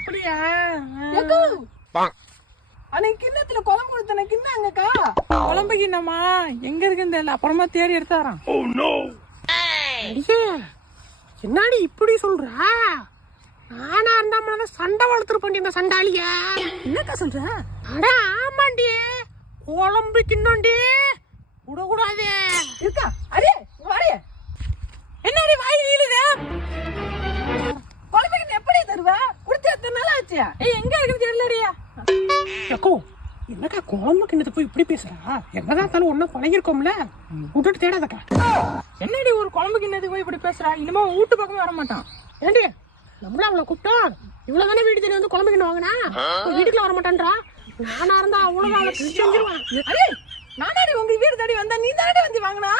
அப்படியா? அன்னைக்கு கிண்ணத்துல குழம்பு கொடுத்தன கிண்ணம் எங்கக்கா? குழம்பு கிண்ணமா? எங்க இருக்குன்னு தெரியல. அப்புறமா தேடி எடுத்தாராம். என்னடி இப்படி சொல்ற? நானா இருந்தா சண்டை வளர்த்துருப்பேன் இந்த சண்டாளிய. என்னக்கா சொல்ற? அட ஆமாண்டி. குழம்பு கிண்ணோண்டி விடக்கூடாது. இருக்கா? அடே ஆச்சு ஏய் எங்க இருக்குன்னு தெரியலடியா அக்கோ என்னக்கா குழம்பு கிண்ணத்தை போய் இப்படி பேசுறா? என்னதான் இருந்தாலும் ஒன்னும் பழகிருக்கோம்ல. விட்டுட்டு தேடாதக்கா. என்னடி ஒரு குழம்பு கிண்ணத்துக்கு போய் இப்படி பேசுறா? இனிமே வீட்டு பக்கமே வர மாட்டான். ஏண்டி நம்மள அவளை கூப்பிட்டோம் இவ்வளவு தானே வீடு தேடி வந்து குழம்பு கிண்ணம் வாங்கினா? வீட்டுக்குள்ள வர மாட்டான்றா? நானா இருந்தா அவ்வளவு அவளை பிடிச்சு அடே நானாடி உங்க வீடு தேடி வந்தா நீ தானே வந்து வாங்கினா?